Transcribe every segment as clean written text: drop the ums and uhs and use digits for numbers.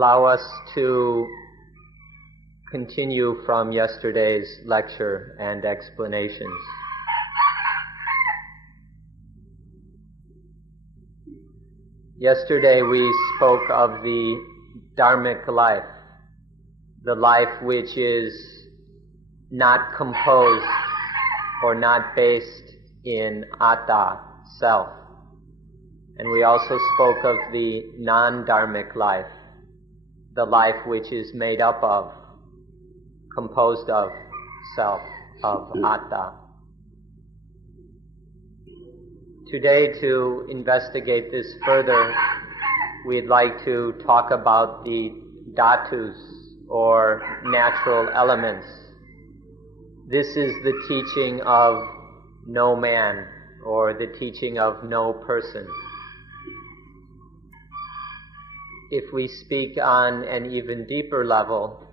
allow us to continue from yesterday's lecture and explanations. Yesterday we spoke of the dharmic life, the life which is not composed or not based in atta, self. And we also spoke of the non-dharmic life, the life which is made up of, composed of self, of atta. Today, to investigate this further, we'd like to talk about the dhatus, or natural elements. This is the teaching of no man, or the teaching of no person. If we speak on an even deeper level,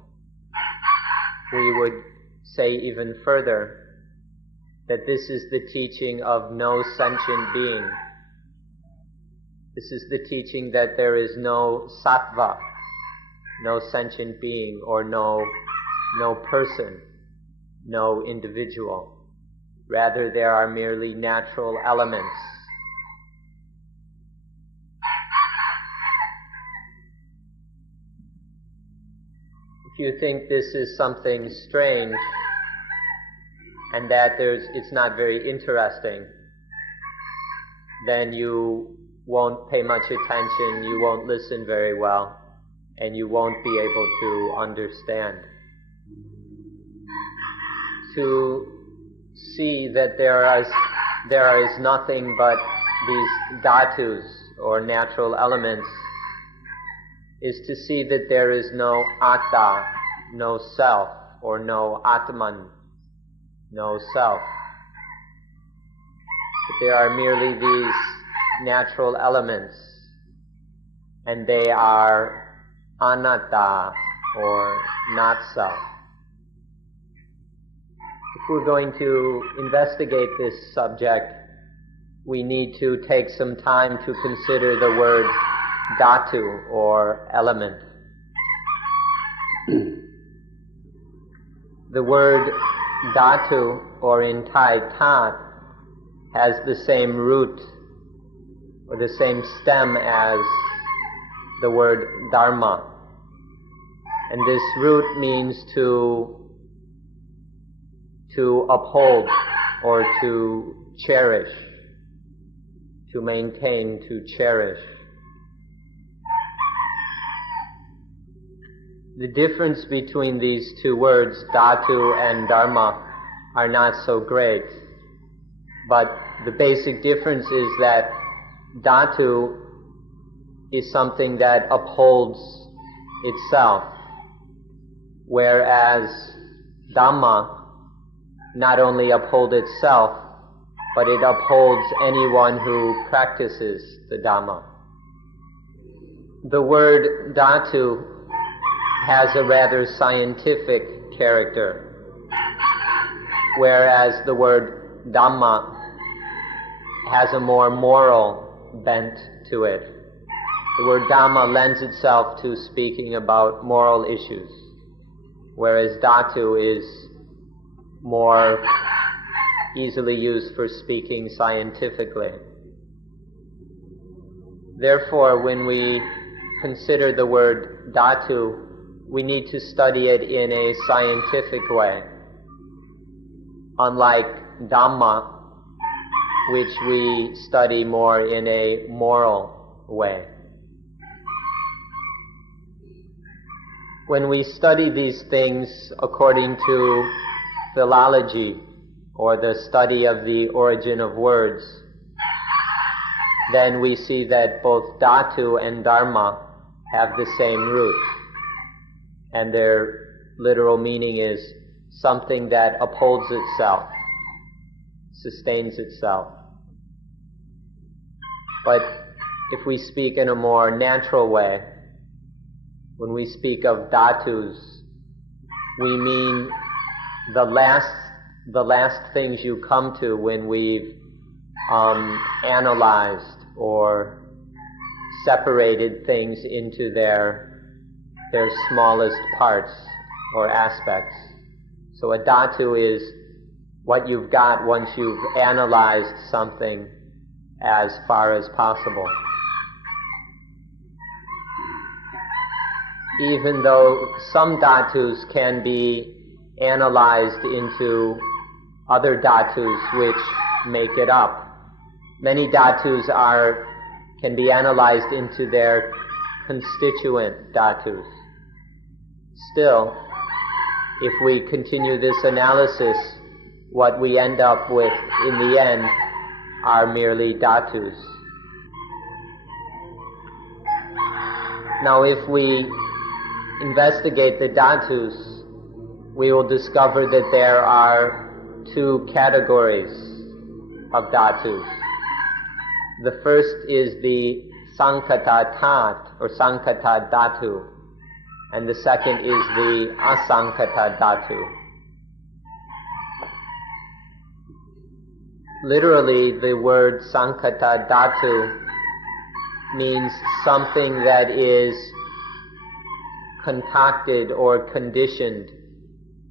we would say even further that this is the teaching of no sentient being. This is the teaching that there is no sattva, no sentient being, or no person, no individual. Rather, there are merely natural elements. If you think this is something strange and that it's not very interesting, then you won't pay much attention, you won't listen very well, and you won't be able to understand. To see that there is nothing but these dhatus, or natural elements, is to see that there is no atta, no self, or no atman, no self. But there are merely these natural elements, and they are anatta, or not self. If we're going to investigate this subject, we need to take some time to consider the word dhatu, or element. The word dhatu, or in Thai tat, has the same root or the same stem as the word dharma. And this root means to uphold, or to cherish, to maintain, to cherish. The difference between these two words, dhatu and dharma, are not so great. But the basic difference is that dhatu is something that upholds itself, whereas dhamma not only upholds itself, but it upholds anyone who practices the dhamma. The word dhatu has a rather scientific character, whereas the word dhamma has a more moral bent to it. The word dhamma lends itself to speaking about moral issues, whereas dhatu is more easily used for speaking scientifically. Therefore, when we consider the word dhatu, we need to study it in a scientific way, unlike dhamma, which we study more in a moral way. When we study these things according to philology, or the study of the origin of words, then we see that both dhatu and dharma have the same root. And their literal meaning is something that upholds itself, sustains itself. But if we speak in a more natural way, when we speak of dhatus, we mean the last things you come to when we've analyzed or separated things into their their smallest parts or aspects. So a dhatu is what you've got once you've analyzed something as far as possible. Even though some dhatus can be analyzed into other dhatus which make it up, many dhatus can be analyzed into their constituent dhatus. Still, if we continue this analysis, what we end up with in the end are merely dhatus. Now, if we investigate the dhatus, we will discover that there are two categories of dhatus. The first is the Sankata Tat or Sankata Dhatu, and the second is the Asankata Dhatu. Literally, the word Sankata Dhatu means something that is concocted or conditioned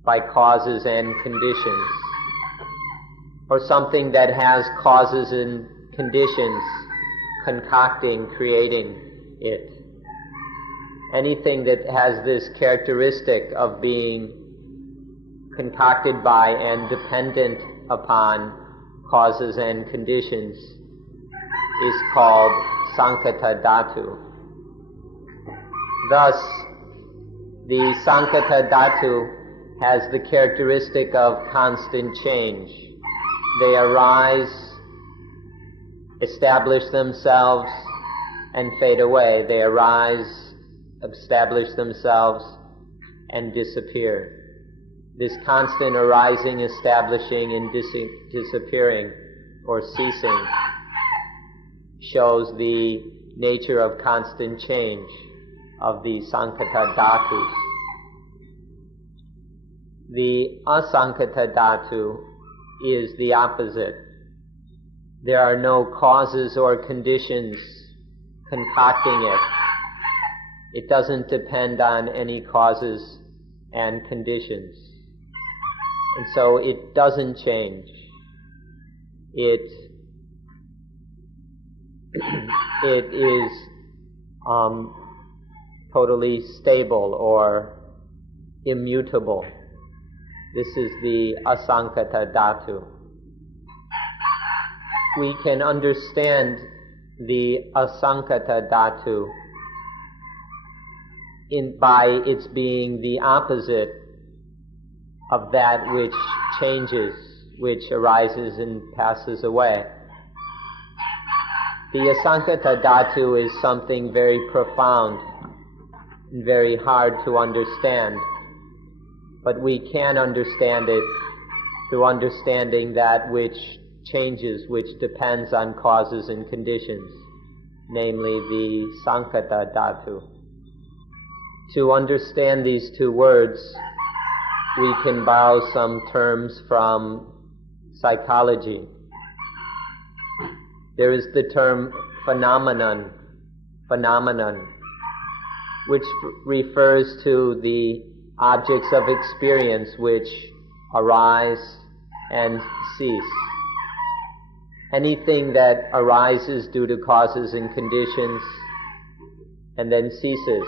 by causes and conditions, or something that has causes and conditions concocting, creating it. Anything that has this characteristic of being concocted by and dependent upon causes and conditions is called Sankata Dhatu. Thus, the Sankata Dhatu has the characteristic of constant change. They arise, establish themselves, and fade away. They arise, establish themselves, and disappear. This constant arising, establishing, and disappearing, or ceasing, shows the nature of constant change of the Sankata Dhatus. The Asankata Dhatu is the opposite. There are no causes or conditions concocting it. It doesn't depend on any causes and conditions. And so it doesn't change. It is totally stable or immutable. This is the Asankata Dhatu. We can understand the Asankata Dhatu by its being the opposite of that which changes, which arises and passes away. The Asankata Dhatu is something very profound and very hard to understand, but we can understand it through understanding that which changes, which depends on causes and conditions, namely the Sankata Dhatu. To understand these two words, we can borrow some terms from psychology. There is the term phenomenon, which refers to the objects of experience which arise and cease. Anything that arises due to causes and conditions and then ceases,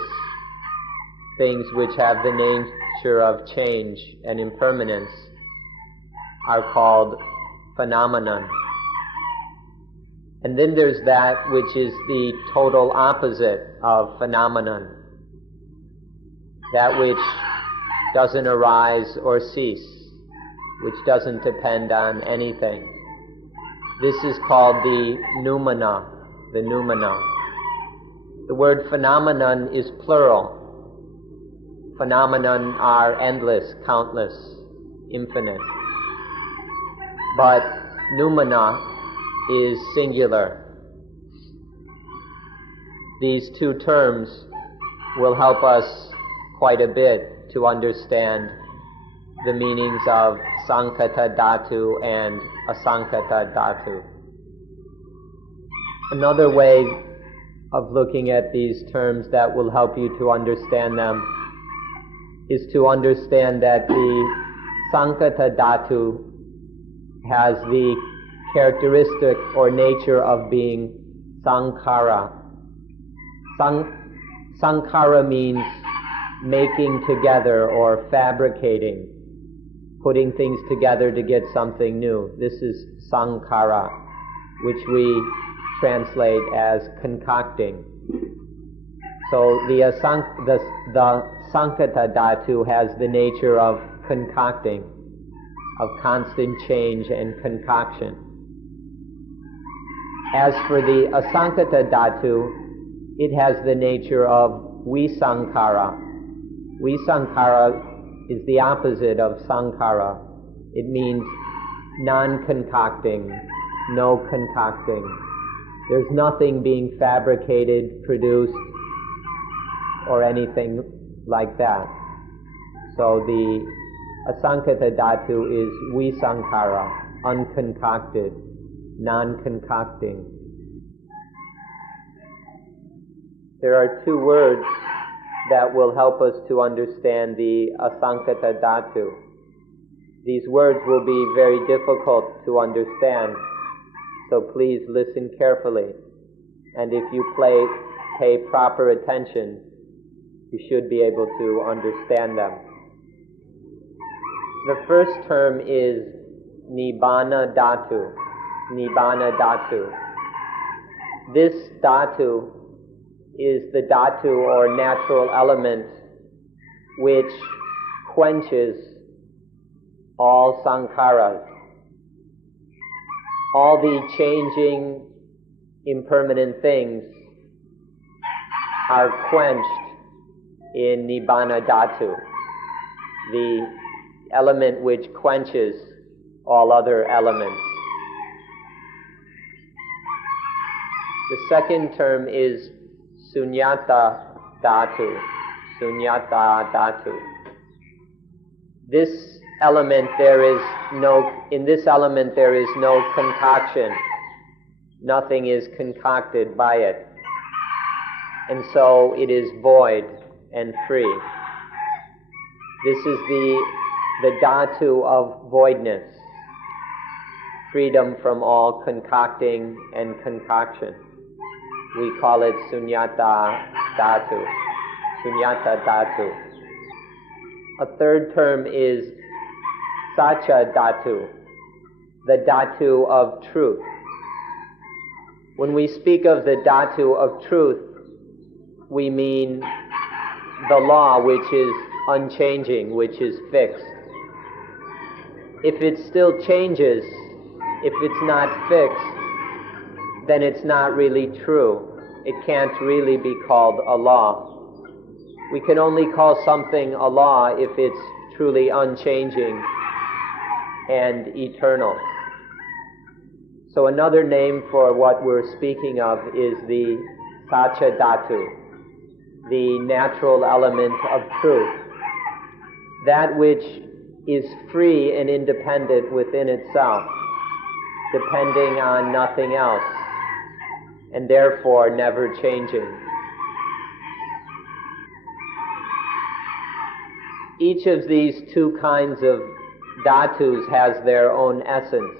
things which have the nature of change and impermanence, are called phenomenon. And then there's that which is the total opposite of phenomenon, that which doesn't arise or cease, which doesn't depend on anything. This is called the noumena. The word phenomenon is plural. Phenomenon are endless, countless, infinite. But noumena is singular. These two terms will help us quite a bit to understand the meanings of Sankata Dhatu and Asankata Dhatu. Another way of looking at these terms that will help you to understand them is to understand that the Sankata Dhatu has the characteristic or nature of being Sankhara. Sankhara means making together or fabricating, putting things together to get something new. This is Sankhara, which we translate as concocting. So the Sankata Dhatu has the nature of concocting, of constant change and concoction. As for the Asankata Dhatu, it has the nature of Visankhara. Visankhara is the opposite of Sankhara. It means non-concocting, no concocting. There's nothing being fabricated, produced, or anything like that. So the Asankata Dhatu is Visankhara, unconcocted, non-concocting. There are two words that will help us to understand the Asankata Dhatu. These words will be very difficult to understand, so please listen carefully. And if you pay proper attention, you should be able to understand them. The first term is Nibbana Dhatu. Nibbana Dhatu. This Dhatu is the Dhatu or natural element which quenches all sankharas. All the changing, impermanent things are quenched in Nibbana Dhatu, the element which quenches all other elements. The second term is Sunyata Dhatu. Sunyata Dhatu. This element in this element there is no concoction. Nothing is concocted by it. And so it is void and free. This is the Dhatu of voidness, freedom from all concocting and concoction. We call it Sunyata Dhatu. Sunyata Dhatu. A third term is Satya Dhatu, the Dhatu of truth. When we speak of the Dhatu of truth, we mean the law which is unchanging, which is fixed. If it still changes, if it's not fixed, then it's not really true. It can't really be called a law. We can only call something a law if it's truly unchanging and eternal. So another name for what we're speaking of is the Satya Dhatu, the natural element of truth, that which is free and independent within itself, depending on nothing else, and therefore never changing. Each of these two kinds of dhatus has their own essence.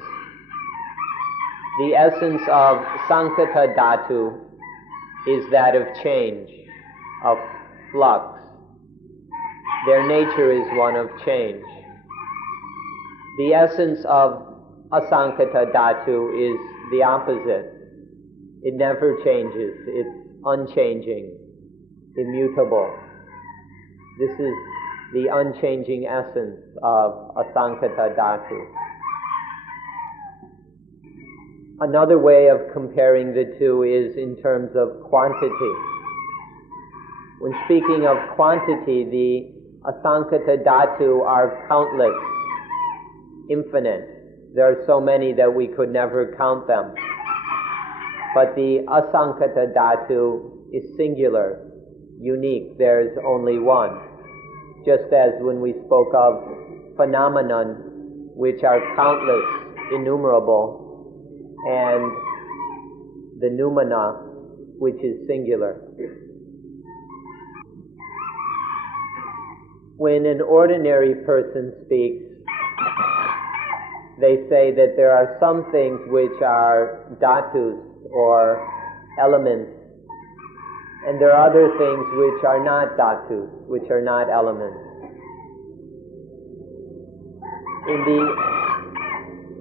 The essence of Sankata Dhatu is that of change, of flux. Their nature is one of change. The essence of Asankata Dhatu is the opposite. It never changes. It's unchanging, immutable. This is the unchanging essence of Asankata Dhatu. Another way of comparing the two is in terms of quantity. When speaking of quantity, the Asankata Dhatu are countless, infinite. There are so many that we could never count them. But the Asankata Dhatu is singular, unique. There's only one. Just as when we spoke of phenomenon, which are countless, innumerable, and the noumena, which is singular. When an ordinary person speaks, they say that there are some things which are dhatus or elements, and there are other things which are not dhatus, which are not elements.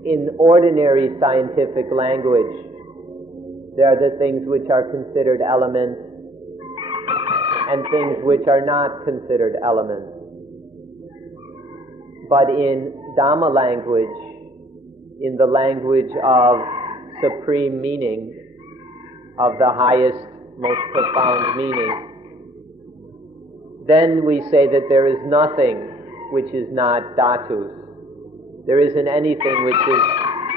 In ordinary scientific language, there are the things which are considered elements and things which are not considered elements. But in Dhamma language, in the language of supreme meaning, of the highest, most profound meaning, then we say that there is nothing which is not dhatus. There isn't anything which is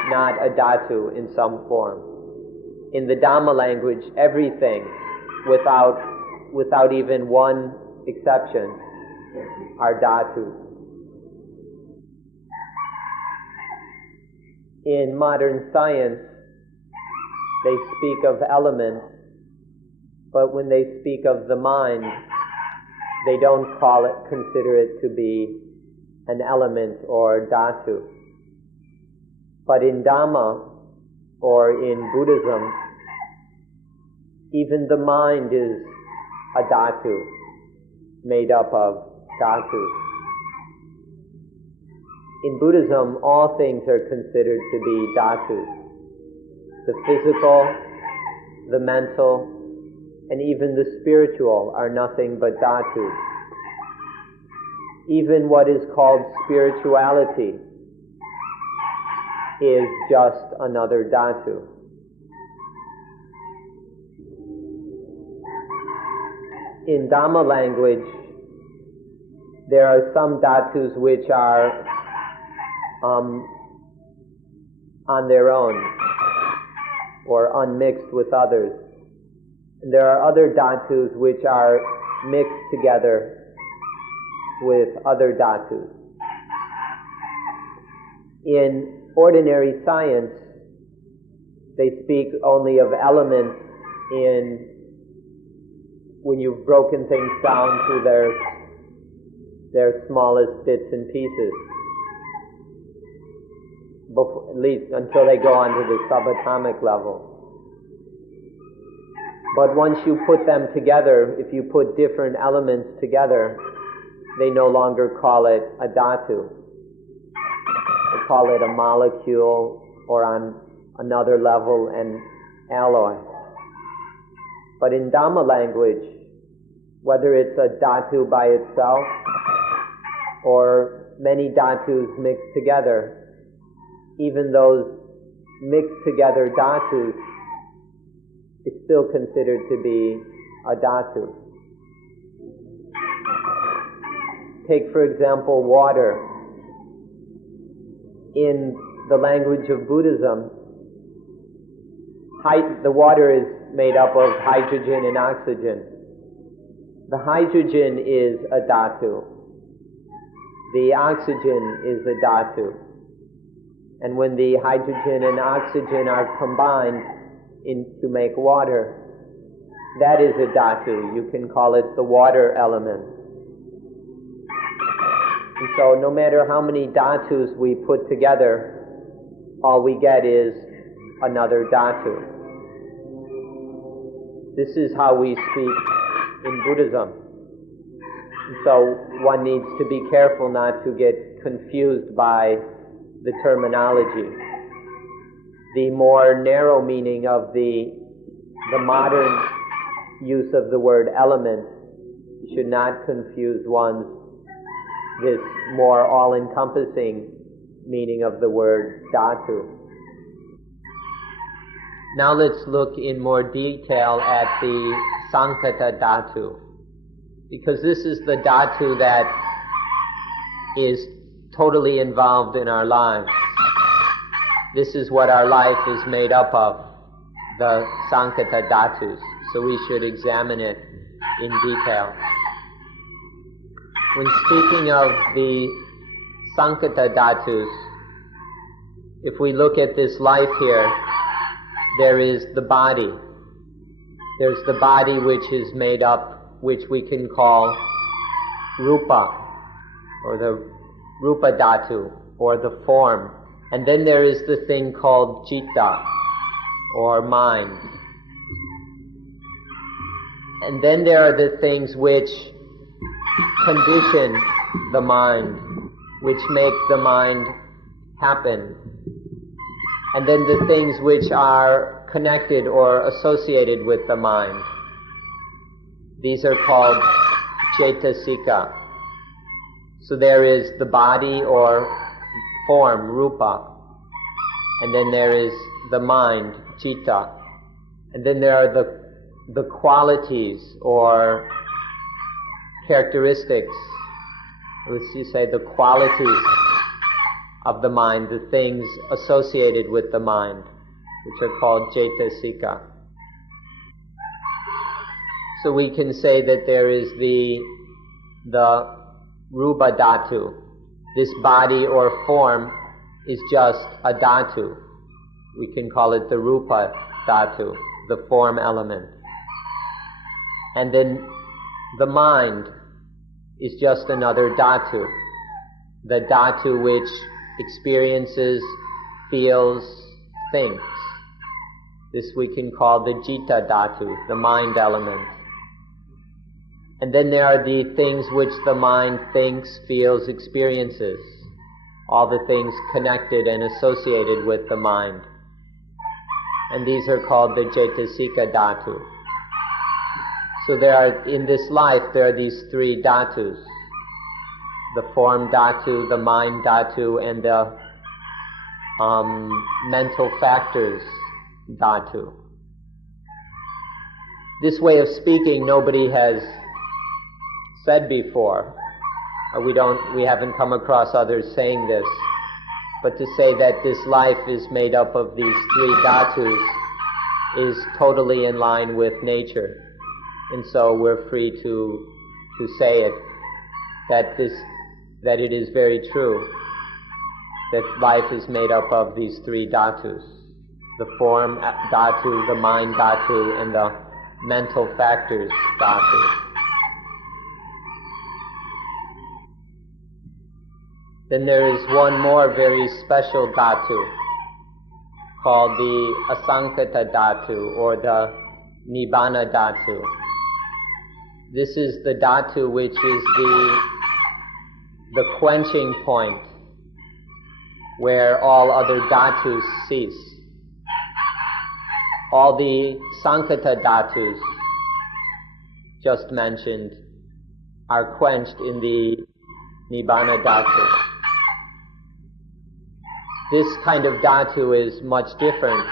not a dhatu in some form. In the Dhamma language, everything, without even one exception, are dhatus. In modern science, they speak of elements, but when they speak of the mind, they don't consider it to be an element or dhatu. But in Dhamma, or in Buddhism, even the mind is a dhatu, made up of dhatus. In Buddhism, all things are considered to be dhatus. The physical, the mental, and even the spiritual are nothing but dhatus. Even what is called spirituality is just another dhatu. In Dhamma language, there are some dhatus which are on their own or unmixed with others. And there are other dhatus which are mixed together with other dhatus. In ordinary science, they speak only of elements when you've broken things down to their smallest bits and pieces, at least until they go on to the subatomic level. But once you put them together, if you put different elements together, they no longer call it a dhatu. They call it a molecule, or on another level, an alloy. But in Dhamma language, whether it's a dhatu by itself or many dhatus mixed together, even those mixed together dhatus, it's still considered to be a dhatu. Take, for example, water. In the language of Buddhism, the water is made up of hydrogen and oxygen. The hydrogen is a dhatu. The oxygen is a dhatu. And when the hydrogen and oxygen are combined to make water, that is a dhatu. You can call it the water element. And so no matter how many dhatus we put together, all we get is another dhatu. This is how we speak in Buddhism. And so one needs to be careful not to get confused by the terminology. The more narrow meaning of the modern use of the word element should not confuse this more all-encompassing meaning of the word dhatu. Now let's look in more detail at the Sankata dhatu, because this is the dhatu that is totally involved in our lives. This is what our life is made up of, the Sankata dhatus, so we should examine it in detail. When speaking of the Sankata dhatus, if we look at this life here, there is the body, There's the body which is made up, which we can call rupa, or the rupa dhatu, or the form. And then there is the thing called citta, or mind. And then there are the things which condition the mind, which make the mind happen. And then the things which are connected or associated with the mind. These are called cetasika. So there is the body or form, rupa, and then there is the mind, citta, and then there are the qualities or characteristics, let's just say the qualities of the mind, the things associated with the mind, which are called cetasika. So we can say that there is the rupa dhatu. This body or form is just a dhatu. We can call it the rupa dhatu, the form element. And then the mind is just another dhatu, the dhatu which experiences, feels, thinks. This we can call the citta dhatu, the mind element. And then there are the things which the mind thinks, feels, experiences. All the things connected and associated with the mind. And these are called the cetasika dhatu. So in this life, there are these three dhatus. The form dhatu, the mind dhatu, and the mental factors dhatu. This way of speaking, nobody has said before. We haven't come across others saying this. But to say that this life is made up of these three dhatus is totally in line with nature. And so we're free to say it, that it is very true, that life is made up of these three dhatus, the form dhatu, the mind dhatu, and the mental factors dhatu. Then there is one more very special dhatu called the asankata dhatu, or the nibbana dhatu. This is the dhatu which is the quenching point where all other dhatus cease. All the sankata dhatus just mentioned are quenched in the nibbana dhatu. This kind of dhatu is much different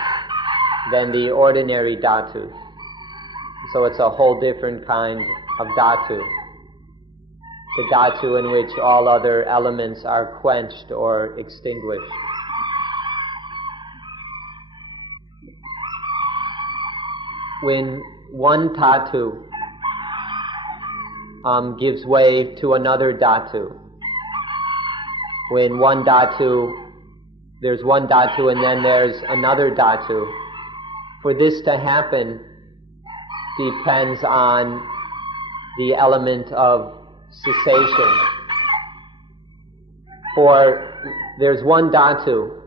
than the ordinary dhatus. So it's a whole different kind of dhatu. The dhatu in which all other elements are quenched or extinguished. When one dhatu gives way to another dhatu, when there's one dhatu and then there's another dhatu, for this to happen depends on the element of cessation. For there's one dhatu,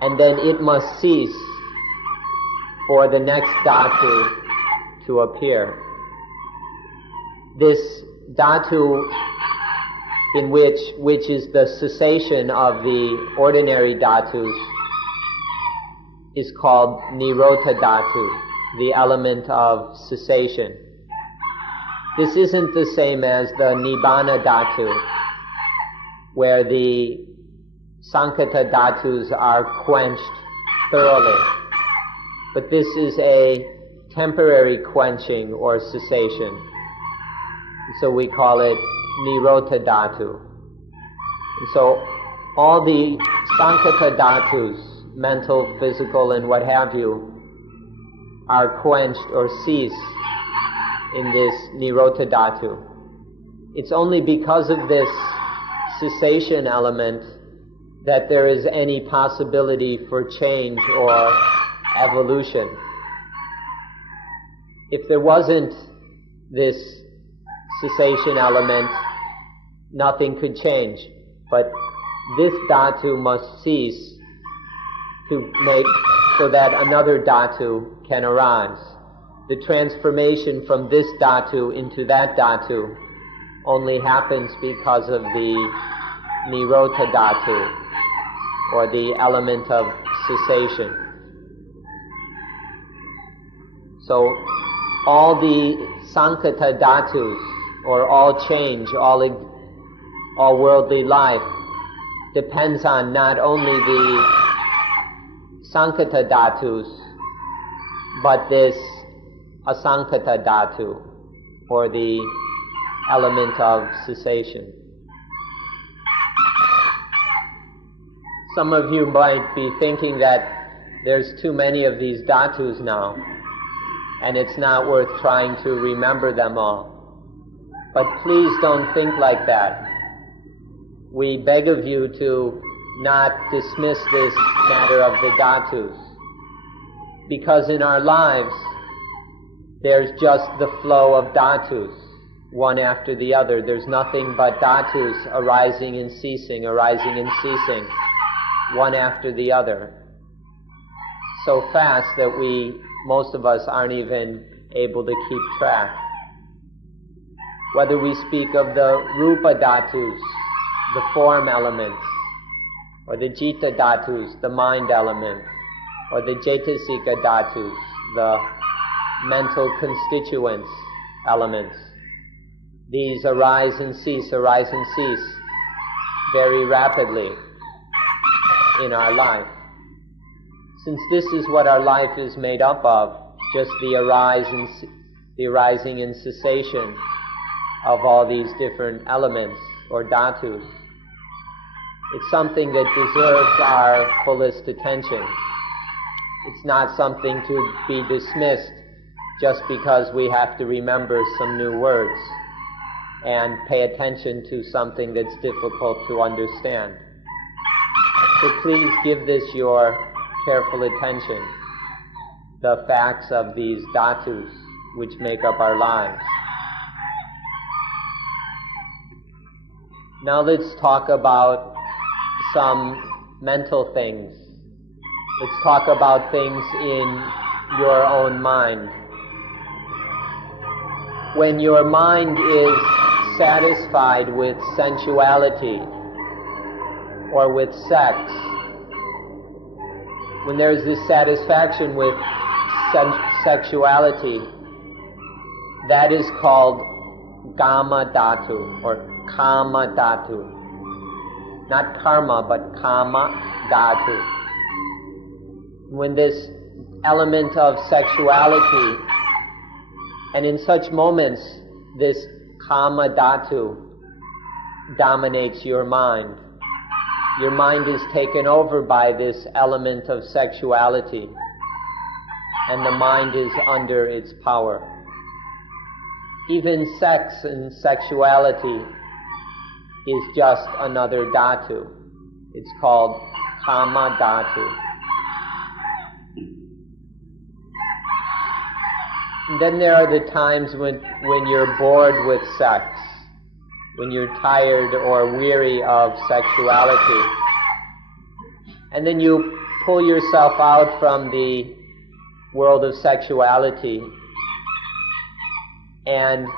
and then it must cease for the next dhatu to appear. This dhatu which is the cessation of the ordinary dhatus is called nirota dhatu, the element of cessation. This isn't the same as the nibbana dhatu, where the sankata dhatus are quenched thoroughly. But this is a temporary quenching or cessation. So we call it nirota dhatu. So all the sankata dhatus, mental, physical, and what have you, are quenched or cease in this nirota dhatu. It's only because of this cessation element that there is any possibility for change or evolution. If there wasn't this cessation element, nothing could change. But this dhatu must cease to make so that another dhatu can arise. The transformation from this dhatu into that dhatu only happens because of the nirota dhatu, or the element of cessation. So all the sankata dhatus, or all change, all worldly life, depends on not only the sankata dhatus, but this asankata dhatu, or the element of cessation. Some of you might be thinking that there's too many of these dhatus now, and it's not worth trying to remember them all. But please don't think like that. We beg of you to not dismiss this matter of the dhatus, because in our lives there's just the flow of dhatus, one after the other. There's nothing but dhatus arising and ceasing, one after the other, so fast that most of us aren't even able to keep track. Whether we speak of the rupa dhatus, the form elements, or the citta dhatus, the mind element, or the cetasika dhatus, the mental constituents elements. These arise and cease very rapidly in our life. Since this is what our life is made up of, just the arising and cessation of all these different elements or dhatus, it's something that deserves our fullest attention. It's not something to be dismissed just because we have to remember some new words and pay attention to something that's difficult to understand. So please give this your careful attention, the facts of these dhatus which make up our lives. Now let's talk about some mental things. Let's talk about things in your own mind. When your mind is satisfied with sensuality or with sex, when there's this satisfaction with sexuality, that is called kama dhatu or kama dhatu. Not karma, but kama dhatu. When this element of sexuality, and in such moments, this kama dhatu dominates your mind. Your mind is taken over by this element of sexuality, and the mind is under its power. Even sex and sexuality is just another dhatu. It's called kama dhatu. And then there are the times when you're bored with sex, when you're tired or weary of sexuality. And then you pull yourself out from the world of sexuality and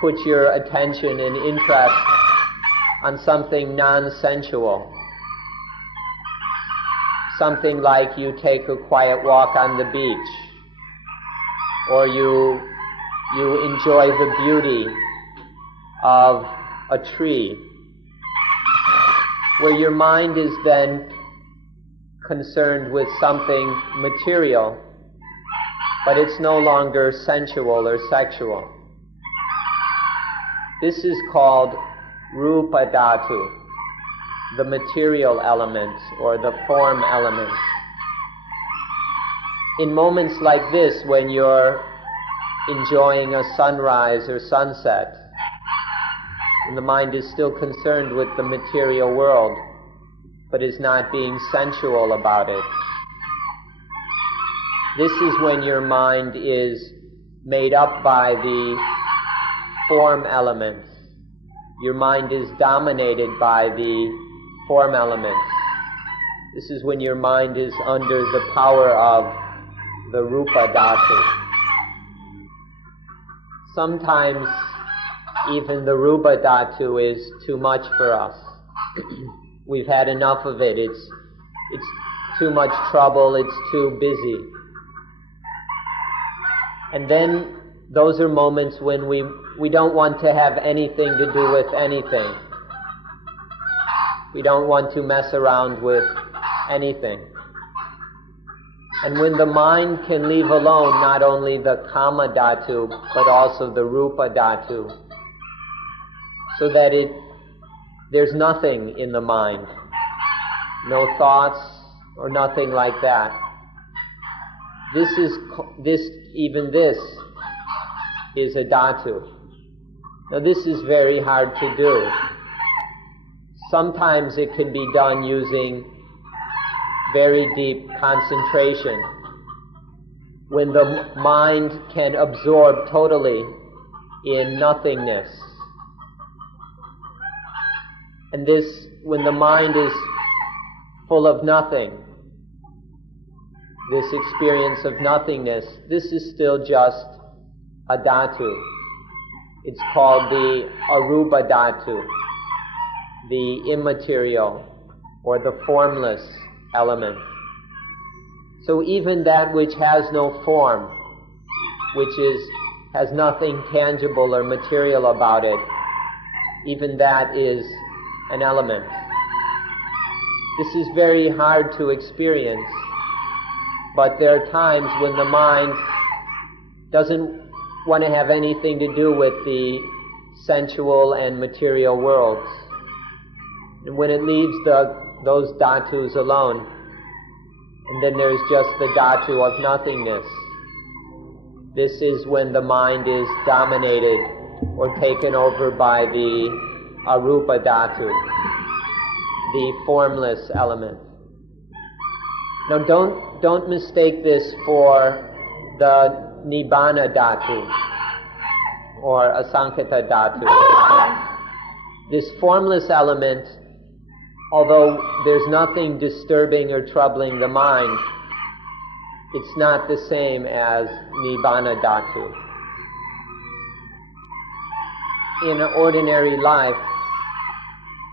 put your attention and interest on something non-sensual. Something like you take a quiet walk on the beach, or you enjoy the beauty of a tree, where your mind is then concerned with something material, but it's no longer sensual or sexual. This is called rupa dhatu, the material elements or the form elements. In moments like this, when you're enjoying a sunrise or sunset, and the mind is still concerned with the material world, but is not being sensual about it, this is when your mind is made up by the form elements. Your mind is dominated by the form elements. This is when your mind is under the power of the Rupa Dhatu. Sometimes even the Rupa Dhatu is too much for us. We've had enough of it. It's too much trouble. It's too busy. And then those are moments when we don't want to have anything to do with anything. We don't want to mess around with anything. And when the mind can leave alone not only the Kama Dhatu, but also the Rupa Dhatu, so that there's nothing in the mind, no thoughts or nothing like that. This is a dhatu. Now this is very hard to do. Sometimes it can be done using very deep concentration, when the mind can absorb totally in nothingness. And this, when the mind is full of nothing, this experience of nothingness, this is still just a dhatu. It's called the arupa dhatu, the immaterial or the formless element. So even that which has no form, which has nothing tangible or material about it, even that is an element. This is very hard to experience, but there are times when the mind doesn't want to have anything to do with the sensual and material worlds. And when it leaves those dhatus alone, and then there's just the dhatu of nothingness, this is when the mind is dominated or taken over by the arupa dhatu, the formless element. Now don't mistake this for the nibbana dhatu or asankata dhatu. This formless element, although there's nothing disturbing or troubling the mind, it's not the same as nibbana dhatu. In ordinary life,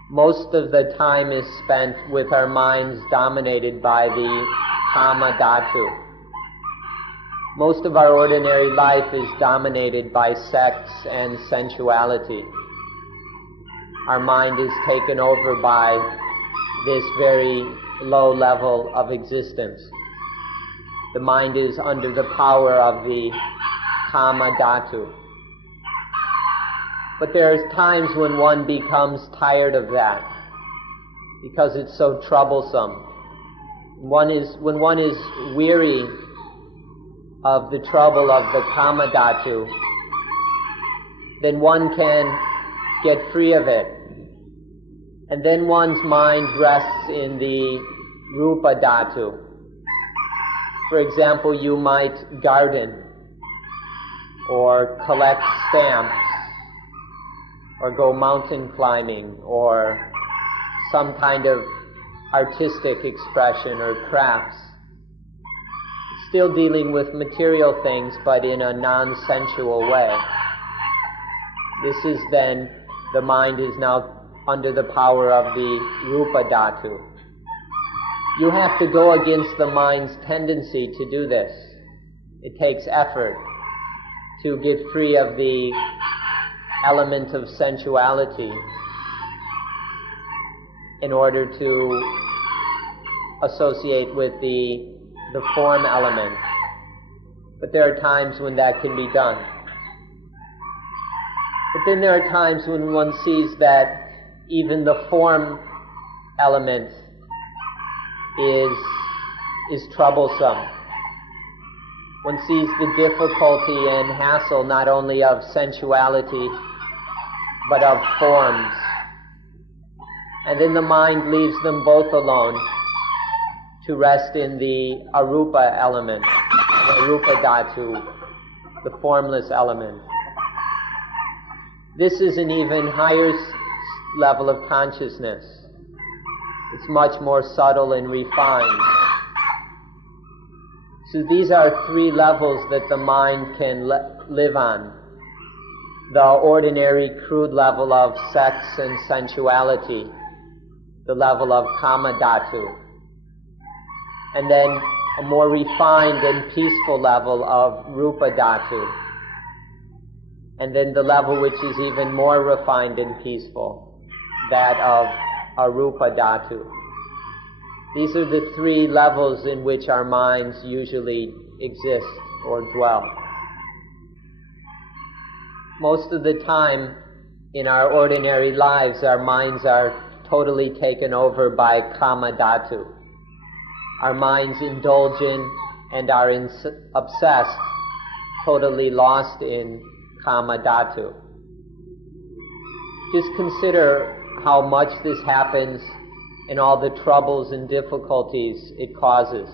most of the time is spent with our minds dominated by the kama dhatu. Most of our ordinary life is dominated by sex and sensuality. Our mind is taken over by this very low level of existence. The mind is under the power of the kama dhatu. But there are times when one becomes tired of that because it's so troublesome. When one is weary of the trouble of the kama dhatu, then one can get free of it. And then one's mind rests in the rupa dhatu. For example, you might garden or collect stamps or go mountain climbing or some kind of artistic expression or crafts. Still dealing with material things, but in a non-sensual way. This is then, the mind is now under the power of the rupa dhatu. You have to go against the mind's tendency to do this. It takes effort to get free of the element of sensuality in order to associate with the form element. But there are times when that can be done. But then there are times when one sees that even the form element is troublesome. One sees the difficulty and hassle not only of sensuality, but of forms. And then the mind leaves them both alone to rest in the arupa element, the arupa dhatu, the formless element. This is an even higher level of consciousness. It's much more subtle and refined. So these are three levels that the mind can live on. The ordinary, crude level of sex and sensuality, the level of kama dhatu, and then a more refined and peaceful level of rupa dhatu, and then the level which is even more refined and peaceful, that of arupa dhatu. These are the three levels in which our minds usually exist or dwell. Most of the time in our ordinary lives, our minds are totally taken over by kama dhatu. Our minds indulge in and are obsessed, totally lost in kama dhatu. Just consider how much this happens and all the troubles and difficulties it causes.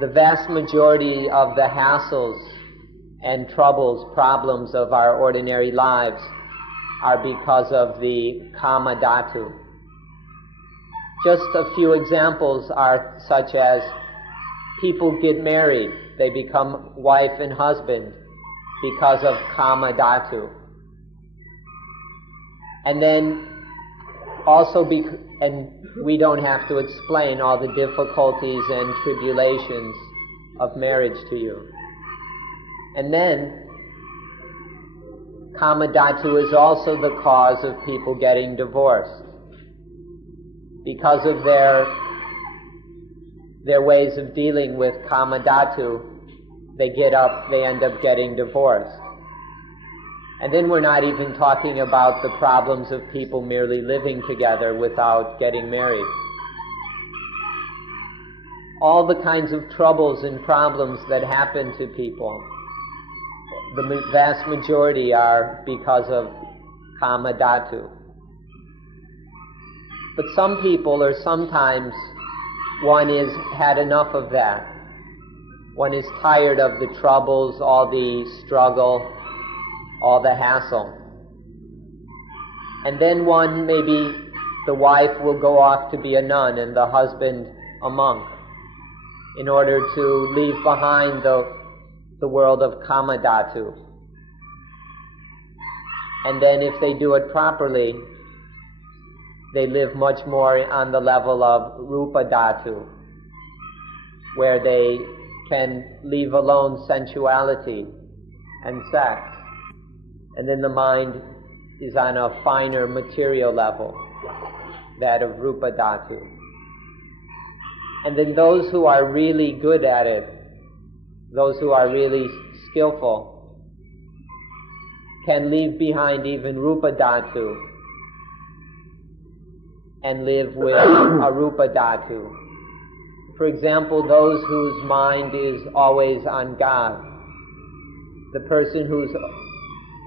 The vast majority of the hassles and troubles, problems of our ordinary lives are because of the kama dhatu. Just a few examples are such as people get married, they become wife and husband because of kama dhatu. And then also, and we don't have to explain all the difficulties and tribulations of marriage to you. And then, kama dhatu is also the cause of people getting divorced. Because of their ways of dealing with kama dhatu, they end up getting divorced. And then we're not even talking about the problems of people merely living together without getting married. All the kinds of troubles and problems that happen to people, the vast majority are because of kama dhatu. But some people, or sometimes, one is had enough of that. One is tired of the troubles, all the struggle, all the hassle. And then one, maybe the wife will go off to be a nun and the husband a monk in order to leave behind the world of kama dhatu. And then if they do it properly, they live much more on the level of rupa dhatu, where they can leave alone sensuality and sex. And then the mind is on a finer material level, that of rupa dhatu. And then those who are really good at it, those who are really skillful, can leave behind even rupa dhatu and live with arupa dhatu. For example, those whose mind is always on God, the person who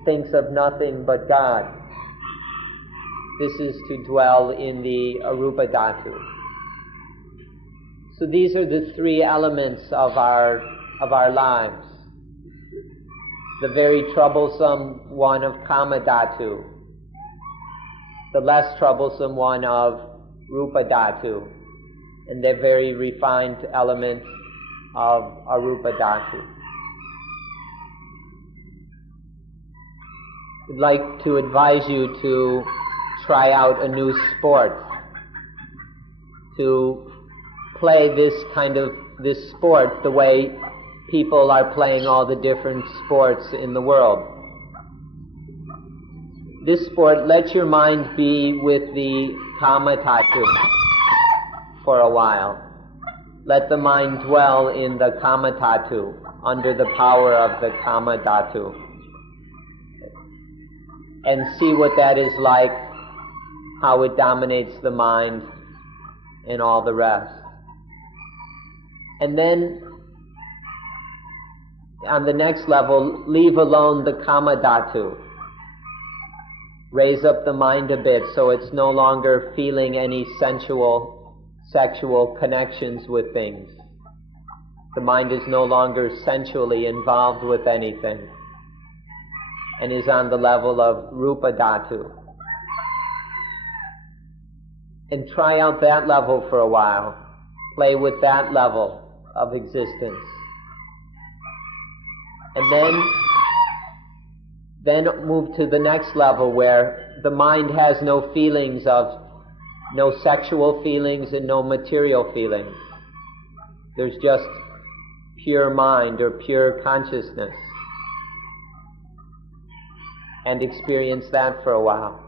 thinks of nothing but God, this is to dwell in the arupa dhatu. So these are the three elements of our lives. The very troublesome one of kama dhatu, the less troublesome one of rupa dhatu, and the very refined element of arupa dhatu. I'd like to advise you to try out a new sport, to play this sport the way people are playing all the different sports in the world. This sport, let your mind be with the kama dhatu for a while. Let the mind dwell in the kama dhatu, under the power of the kama dhatu, and see what that is like, how it dominates the mind and all the rest. And then, on the next level, leave alone the kama dhatu. Raise up the mind a bit so it's no longer feeling any sexual connections with things. The mind is no longer sensually involved with anything and is on the level of Rupa Dhatu. And try out that level for a while. Play with that level of existence. And then move to the next level where the mind has no feelings of, no sexual feelings and no material feelings. There's just pure mind or pure consciousness. And experience that for a while.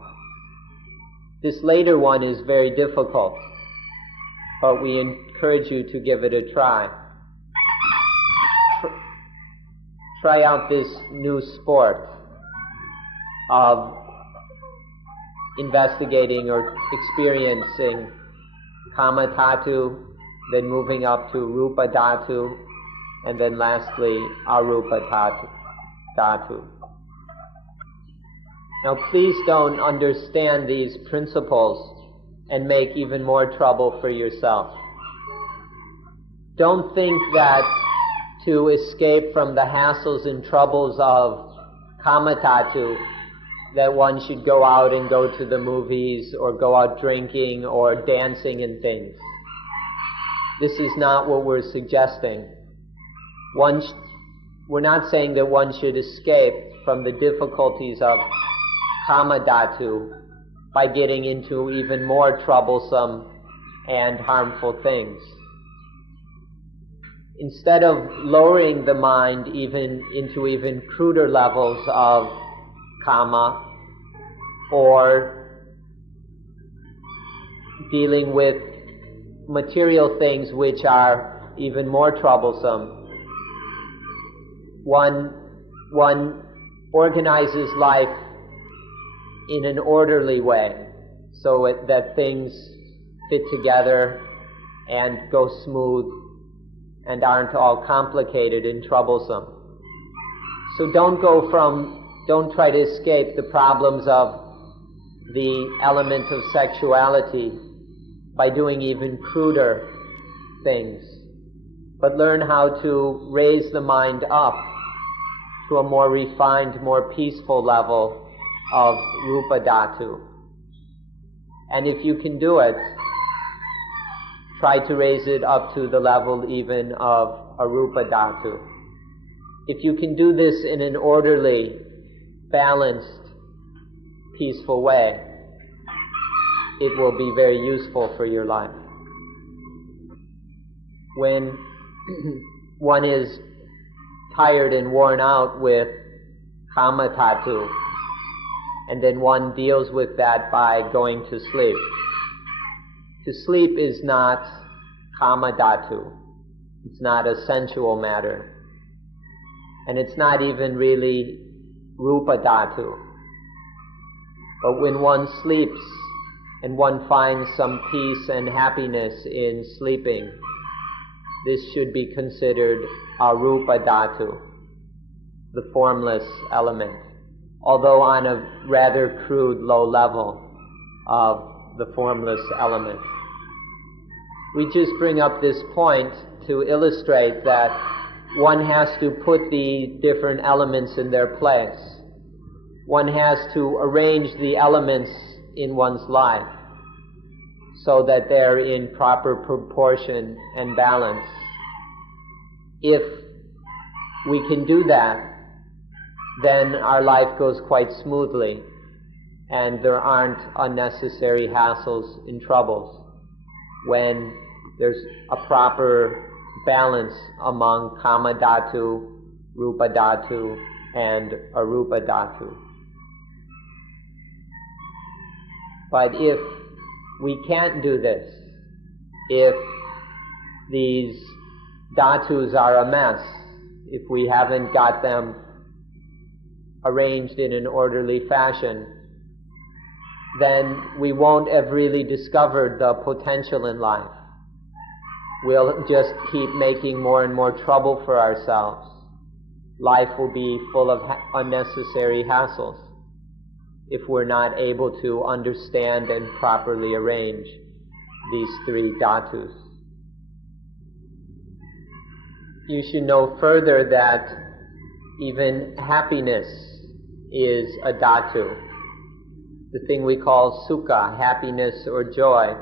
This later one is very difficult, but we encourage you to give it a try. Try out this new sport of investigating or experiencing Kama Dhatu, then moving up to Rupa Dhatu, and then lastly Arupa Dhatu. Now please don't understand these principles and make even more trouble for yourself. Don't think that to escape from the hassles and troubles of Kama Dhatu, that one should go out and go to the movies or go out drinking or dancing and things. This is not what we're suggesting. We're not saying that one should escape from the difficulties of Kama Dhatu by getting into even more troublesome and harmful things. Instead of lowering the mind into even cruder levels of Kama, or dealing with material things which are even more troublesome, one organizes life in an orderly way so that things fit together and go smooth and aren't all complicated and troublesome. So don't try to escape the problems of the element of sexuality by doing even cruder things, but learn how to raise the mind up to a more refined, more peaceful level of Rupa Dhatu. And if you can do it, try to raise it up to the level even of Arupa Dhatu. If you can do this in an orderly, balanced, peaceful way, it will be very useful for your life. When one is tired and worn out with Kama Dhatu, and then one deals with that by going to sleep. To sleep is not Kama Dhatu. It's not a sensual matter. And it's not even really Rupa Dhatu. But when one sleeps and one finds some peace and happiness in sleeping, this should be considered Arupa Dhatu, the formless element, although on a rather crude, low level of the formless element. We just bring up this point to illustrate that one has to put the different elements in their place. One has to arrange the elements in one's life so that they're in proper proportion and balance. If we can do that, then our life goes quite smoothly and there aren't unnecessary hassles and troubles when there's a proper balance among Kama Dhatu, Rupa Dhatu, and Arupa Dhatu. But if we can't do this, if these dhatus are a mess, if we haven't got them arranged in an orderly fashion, then we won't have really discovered the potential in life. We'll just keep making more and more trouble for ourselves. Life will be full of unnecessary hassles if we're not able to understand and properly arrange these three dhatus. you should know further that even happiness is a dhatu. The thing we call sukha, happiness or joy,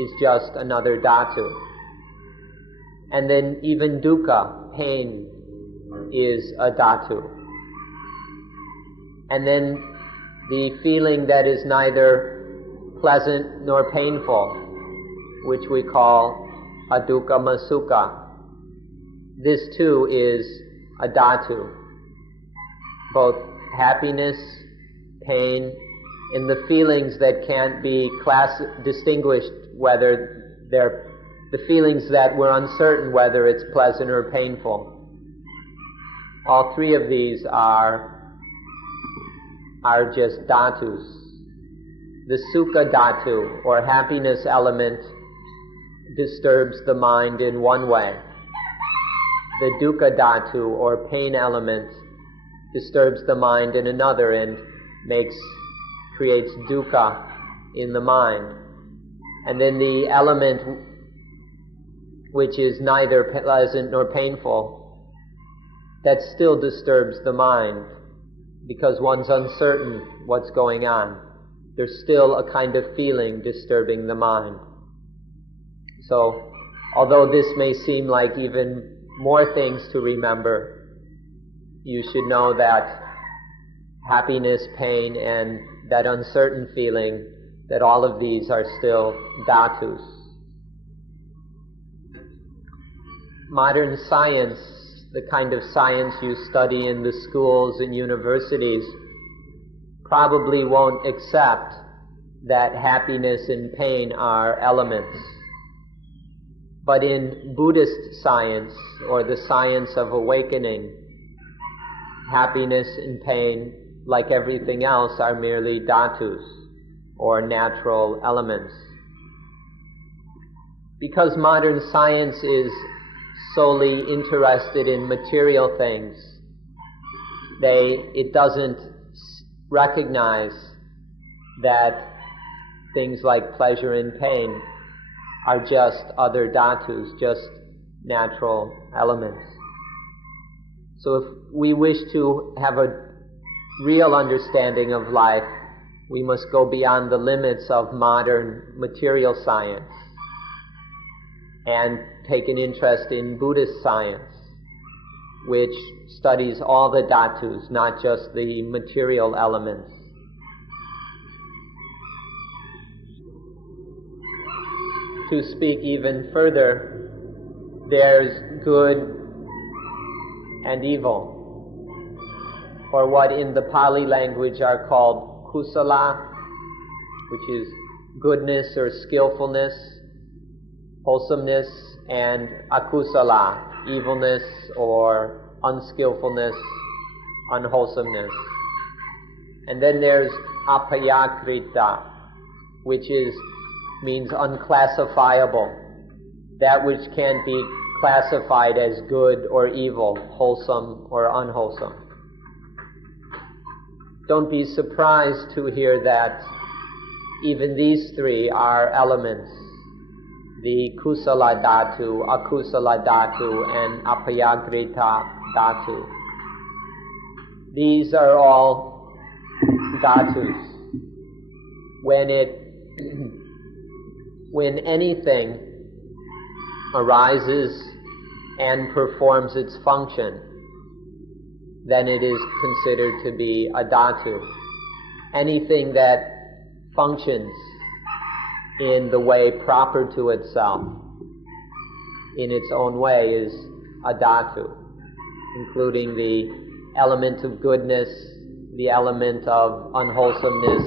is just another dhatu. And then even dukkha, pain, is a dhatu. And then the feeling that is neither pleasant nor painful, which we call adukkama sukha, this too is a dhatu. Both happiness, pain, and the feelings that can't be distinguished, whether they're the feelings that we're uncertain whether it's pleasant or painful. All three of these are just dhatus. The sukha dhatu, or happiness element, disturbs the mind in one way. The dukkha dhatu, or pain element, disturbs the mind in another and creates dukkha in the mind. And then the element which is neither pleasant nor painful, that still disturbs the mind because one's uncertain what's going on. There's still a kind of feeling disturbing the mind. So, although this may seem like even more things to remember, you should know that happiness, pain, and that uncertain feeling, that all of these are still dhatus. Modern science, the kind of science you study in the schools and universities, probably won't accept that happiness and pain are elements. But in Buddhist science, or the science of awakening, happiness and pain, like everything else, are merely dhatus, or natural elements. Because modern science is solely interested in material things, it doesn't recognize that things like pleasure and pain are just other dhatus, just natural elements. So if we wish to have a real understanding of life, we must go beyond the limits of modern material science and take an interest in Buddhist science, which studies all the dhatus, not just the material elements. To speak even further, there's good and evil, or what in the Pali language are called kusala, which is goodness or skillfulness, wholesomeness, and akusala, evilness or unskillfulness, unwholesomeness. And then there's apayakrita, which means unclassifiable, that which can't be classified as good or evil, wholesome or unwholesome. Don't be surprised to hear that even these three are elements, the kusala dhatu, akusala dhatu, and apayagrita dhatu. These are all dhatus. When anything arises and performs its function, then it is considered to be a dhatu. Anything that functions in the way proper to itself, in its own way, is a dhatu, including the element of goodness, the element of unwholesomeness,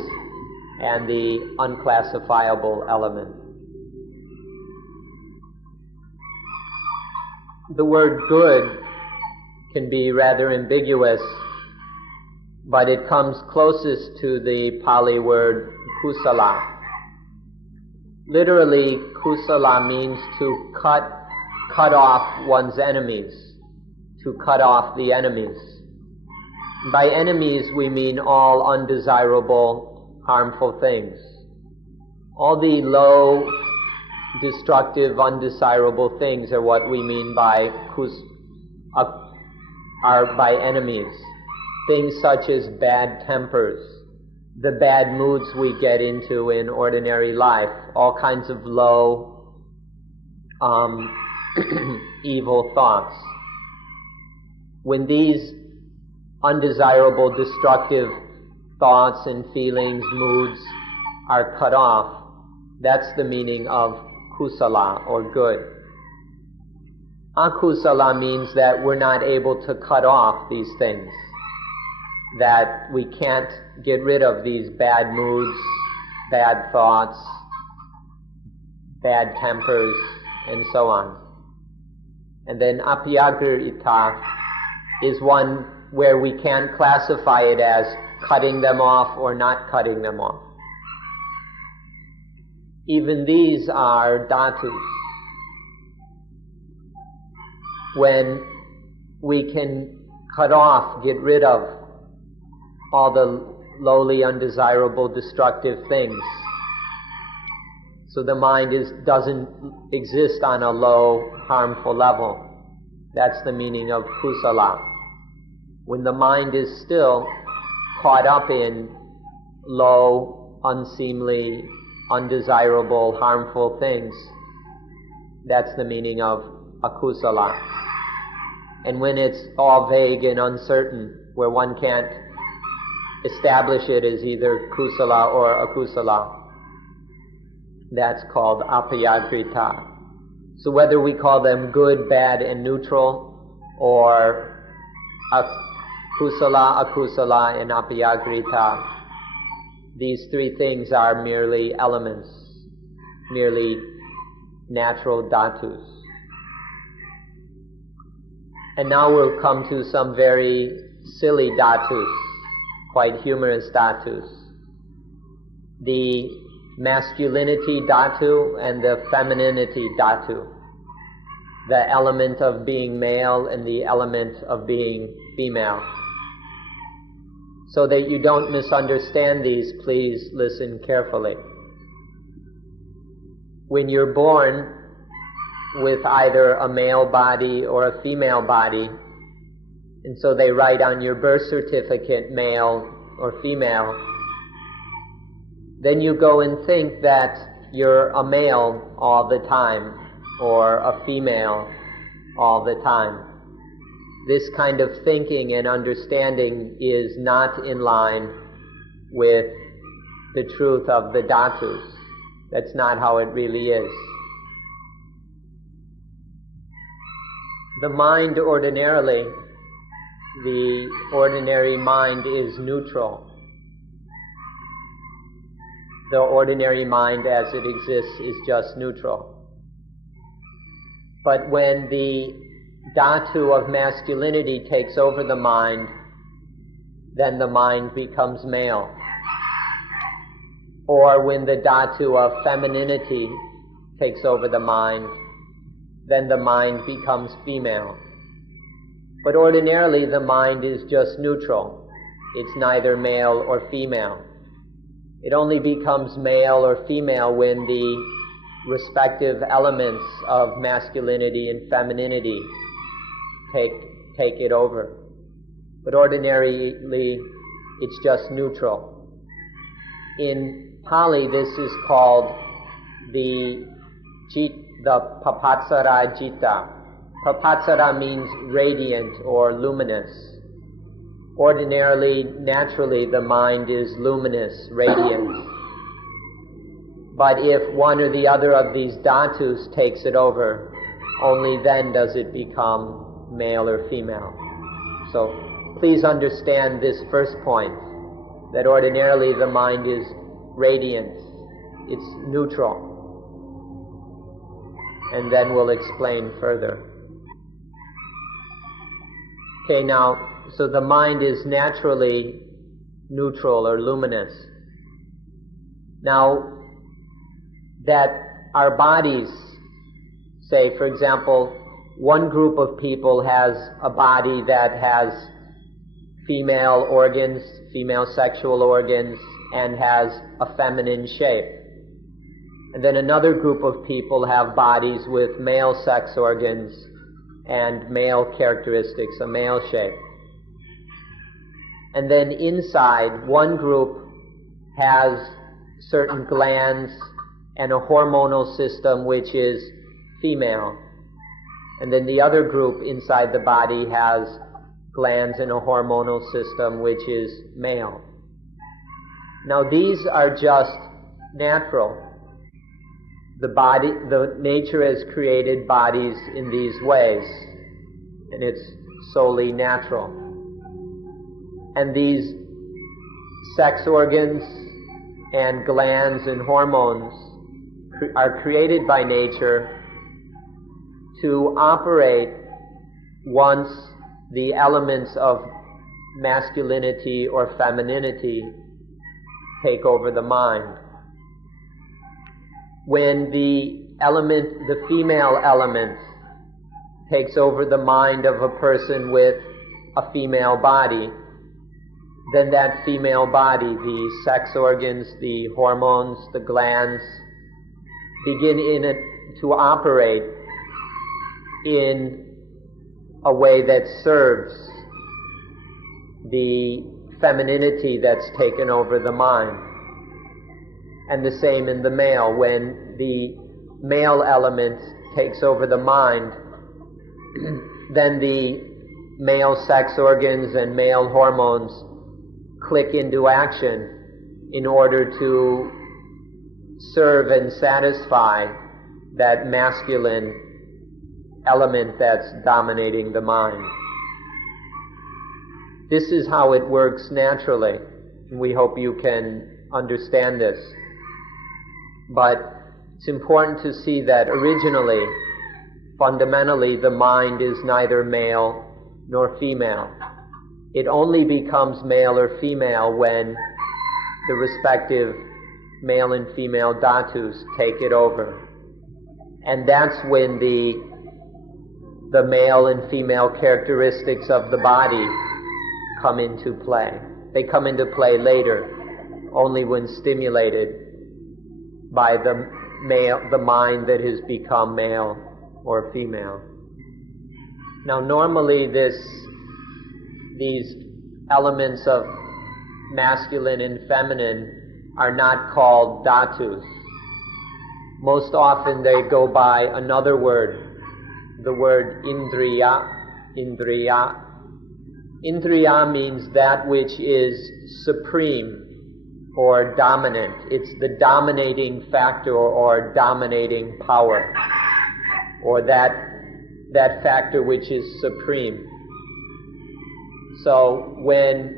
and the unclassifiable element. The word good can be rather ambiguous, but it comes closest to the Pali word kusala. Literally, kusala means to cut off one's enemies, to cut off the enemies. By enemies, we mean all undesirable, harmful things. All the low destructive, undesirable things are what we mean by by enemies. Things such as bad tempers, the bad moods we get into in ordinary life, all kinds of low, evil thoughts. When these undesirable, destructive thoughts and feelings, moods are cut off, that's the meaning of kusala, or good. Akusala means that we're not able to cut off these things, that we can't get rid of these bad moods, bad thoughts, bad tempers, and so on. And then apiyagrita is one where we can't classify it as cutting them off or not cutting them off. Even these are dhatus. When we can cut off, get rid of all the lowly, undesirable, destructive things, so the mind doesn't exist on a low, harmful level. That's the meaning of kusala. When the mind is still caught up in low, unseemly, undesirable, harmful things, that's the meaning of akusala. And when it's all vague and uncertain, where one can't establish it as either kusala or akusala, that's called apiyagrita. So whether we call them good, bad, and neutral, or kusala, akusala, and apiyagrita, these three things are merely elements, merely natural dhatus. And now we'll come to some very silly dhatus, quite humorous dhatus. The masculinity dhatu and the femininity dhatu. The element of being male and the element of being female. So that you don't misunderstand these, please listen carefully. When you're born with either a male body or a female body, and so they write on your birth certificate male or female, then you go and think that you're a male all the time or a female all the time. This kind of thinking and understanding is not in line with the truth of the dhatus. That's not how it really is. The mind ordinarily, the ordinary mind is neutral. The ordinary mind as it exists is just neutral. But when the dhatu of masculinity takes over the mind, then the mind becomes male. Or when the dhatu of femininity takes over the mind, then the mind becomes female. But ordinarily the mind is just neutral. It's neither male or female. It only becomes male or female when the respective elements of masculinity and femininity take it over. But ordinarily it's just neutral. In Pali this is called the papatsara jita. Papatsara means radiant or luminous. Ordinarily, naturally, the mind is luminous, radiant. But if one or the other of these dhatus takes it over, only then does it become male or female. So please understand this first point, that ordinarily the mind is radiant, it's neutral. And then we'll explain further. Okay, now, so the mind is naturally neutral or luminous. Now, that our bodies, say, for example, one group of people has a body that has female organs, female sexual organs, and has a feminine shape. And then another group of people have bodies with male sex organs and male characteristics, a male shape. And then inside, one group has certain glands and a hormonal system which is female. And then the other group inside the body has glands and a hormonal system which is male. Now these are just natural. The nature has created bodies in these ways, and it's solely natural. And these sex organs and glands and hormones are created by nature to operate once the elements of masculinity or femininity take over the mind. When the female element takes over the mind of a person with a female body, then that female body, the sex organs, the hormones, the glands, begin to operate in a way that serves the femininity that's taken over the mind. And the same in the male. When the male element takes over the mind, then the male sex organs and male hormones click into action in order to serve and satisfy that masculine element that's dominating the mind. This is how it works naturally, and we hope you can understand this. But it's important to see that originally, fundamentally, the mind is neither male nor female. It only becomes male or female when the respective male and female dhatus take it over. And that's when the male and female characteristics of the body come into play. They come into play later, only when stimulated by the mind that has become male or female. Now normally these elements of masculine and feminine are not called dhatus. Most often they go by another word, the word indriya. Indriya means that which is supreme or dominant. It's the dominating factor or dominating power, or that factor which is supreme. So when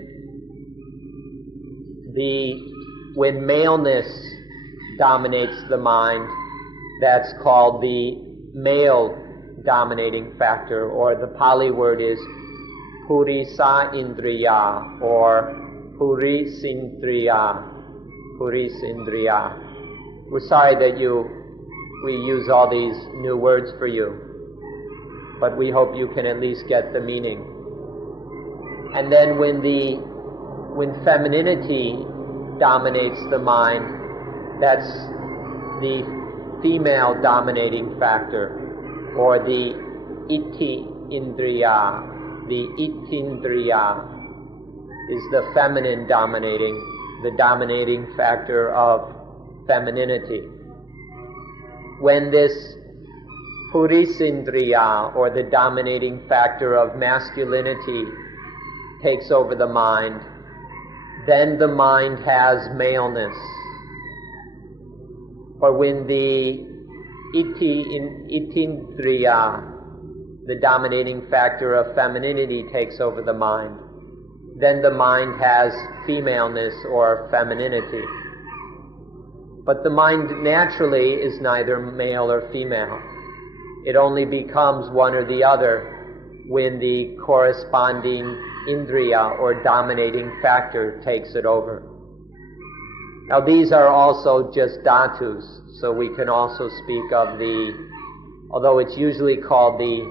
maleness dominates the mind, that's called the male dominating factor, or the Pali word is Purisa Indriya or Purisindriya. We're sorry that we use all these new words for you, but we hope you can at least get the meaning. And then when femininity dominates the mind, that's the female dominating factor, or the Iti Indriya. The Itindriya is the feminine the dominating factor of femininity. When this Purisindriya, or the dominating factor of masculinity, takes over the mind, then the mind has maleness. Or when the Itindriya, the dominating factor of femininity, takes over the mind, then the mind has femaleness or femininity. But the mind naturally is neither male or female. It only becomes one or the other when the corresponding indriya or dominating factor takes it over. Now these are also just dhatus, so we can also speak of although it's usually called the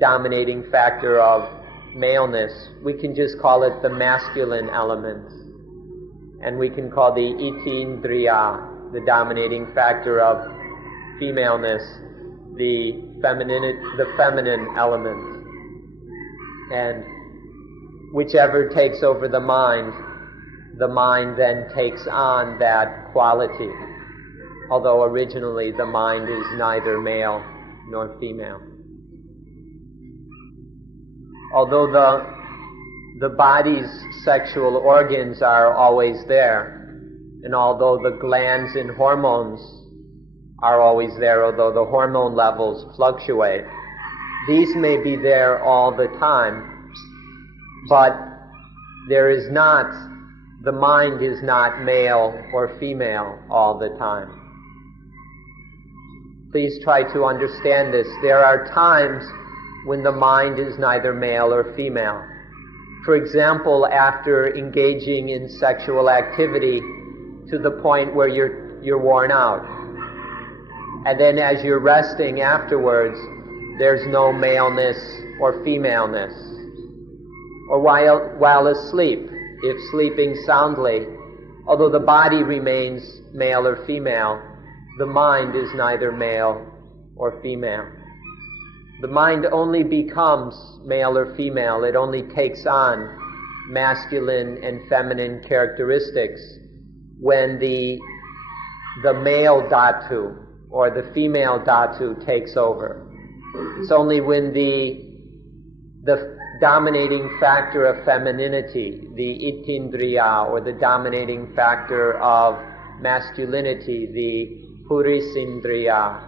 dominating factor of maleness, we can just call it the masculine element. And we can call the itindriya the dominating factor of femaleness, the feminine element. And whichever takes over the mind then takes on that quality, although originally the mind is neither male nor female. Although the body's sexual organs are always there, and although the glands and hormones are always there, although the hormone levels fluctuate, these may be there all the time, but the mind is not male or female all the time. Please try to understand this. There are times when the mind is neither male or female. For example, after engaging in sexual activity to the point where you're worn out. And then as you're resting afterwards, there's no maleness or femaleness. Or while asleep, if sleeping soundly, although the body remains male or female, the mind is neither male or female. The mind only becomes male or female, it only takes on masculine and feminine characteristics when the male dhatu or the female dhatu takes over. It's only when the dominating factor of femininity, the itindriya, or the dominating factor of masculinity, the purisindriya,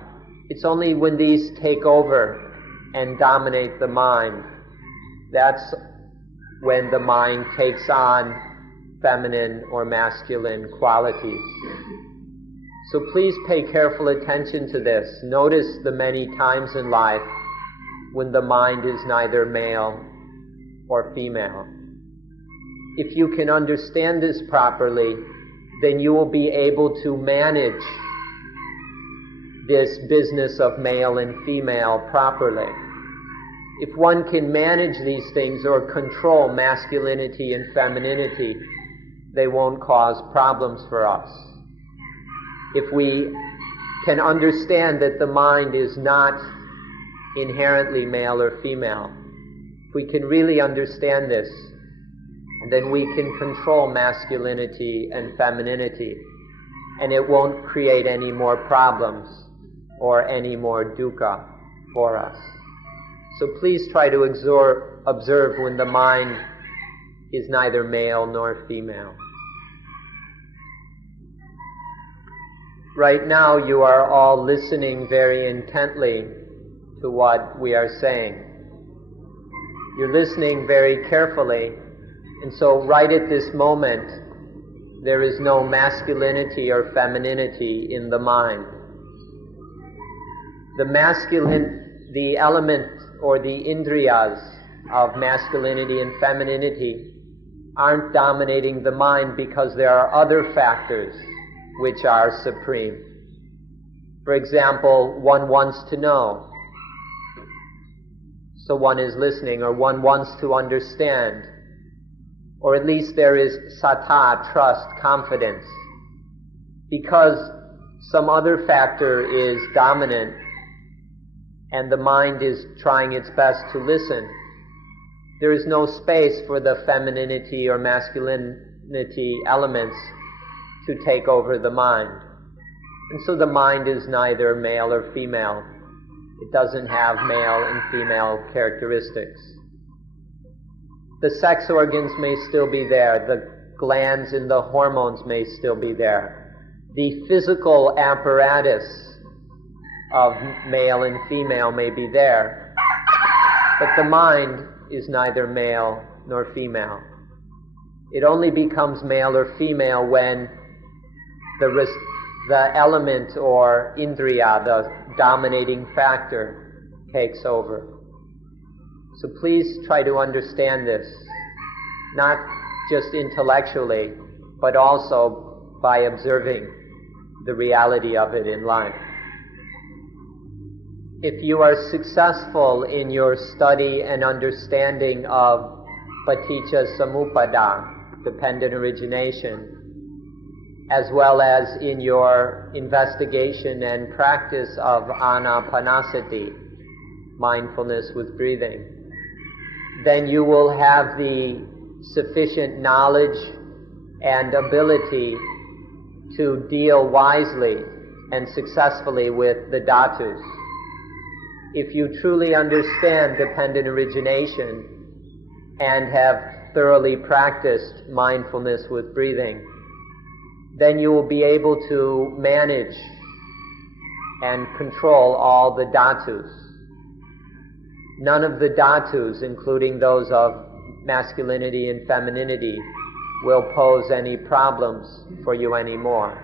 it's only when these take over and dominate the mind, that's when the mind takes on feminine or masculine qualities. So please pay careful attention to this. Notice the many times in life when the mind is neither male or female. If you can understand this properly, then you will be able to manage this business of male and female properly. If one can manage these things or control masculinity and femininity, they won't cause problems for us. If we can understand that the mind is not inherently male or female, if we can really understand this, then we can control masculinity and femininity, and it won't create any more problems or any more dukkha for us. So please try to observe when the mind is neither male nor female. Right now you are all listening very intently to what we are saying. You're listening very carefully, and so right at this moment there is no masculinity or femininity in the mind. The element or the indriyas of masculinity and femininity aren't dominating the mind because there are other factors which are supreme. For example, one wants to know, so one is listening, or one wants to understand, or at least there is sattva, trust, confidence. Because some other factor is dominant and the mind is trying its best to listen, there is no space for the femininity or masculinity elements to take over the mind. And so the mind is neither male or female. It doesn't have male and female characteristics. The sex organs may still be there. The glands and the hormones may still be there. The physical apparatus of male and female may be there. But the mind is neither male nor female. It only becomes male or female when the element or indriya, the dominating factor, takes over. So please try to understand this, not just intellectually, but also by observing the reality of it in life. If you are successful in your study and understanding of paticca samuppada, dependent origination, as well as in your investigation and practice of anapanasati, mindfulness with breathing, then you will have the sufficient knowledge and ability to deal wisely and successfully with the dhatus. If you truly understand dependent origination and have thoroughly practiced mindfulness with breathing, then you will be able to manage and control all the dhatus. None of the dhatus, including those of masculinity and femininity, will pose any problems for you anymore.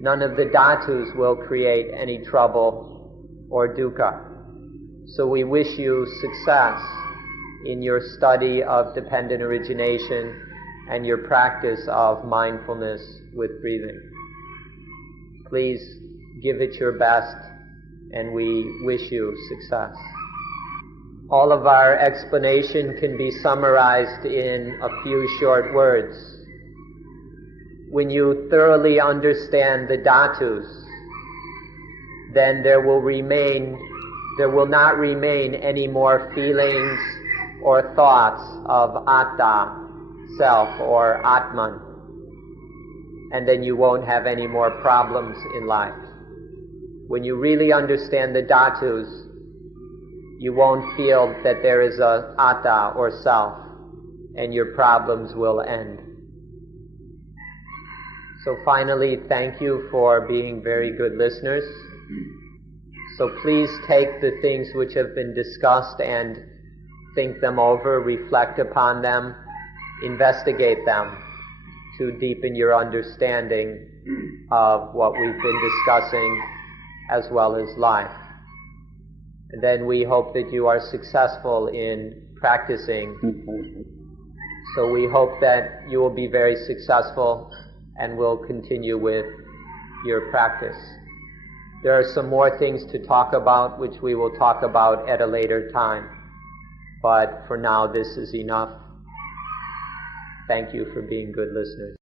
None of the dhatus will create any trouble or dukkha. So we wish you success in your study of dependent origination and your practice of mindfulness with breathing. Please give it your best, and we wish you success. All of our explanation can be summarized in a few short words. When you thoroughly understand the dhatus, then there will not remain any more feelings or thoughts of atta, self, or atman. And then you won't have any more problems in life. When you really understand the dhatus, you won't feel that there is a atta or self, and your problems will end. So finally, thank you for being very good listeners. So please take the things which have been discussed and think them over, reflect upon them, investigate them to deepen your understanding of what we've been discussing as well as life. And then we hope that you are successful in practicing. So we hope that you will be very successful and will continue with your practice. There are some more things to talk about, which we will talk about at a later time. But for now, this is enough. Thank you for being good listeners.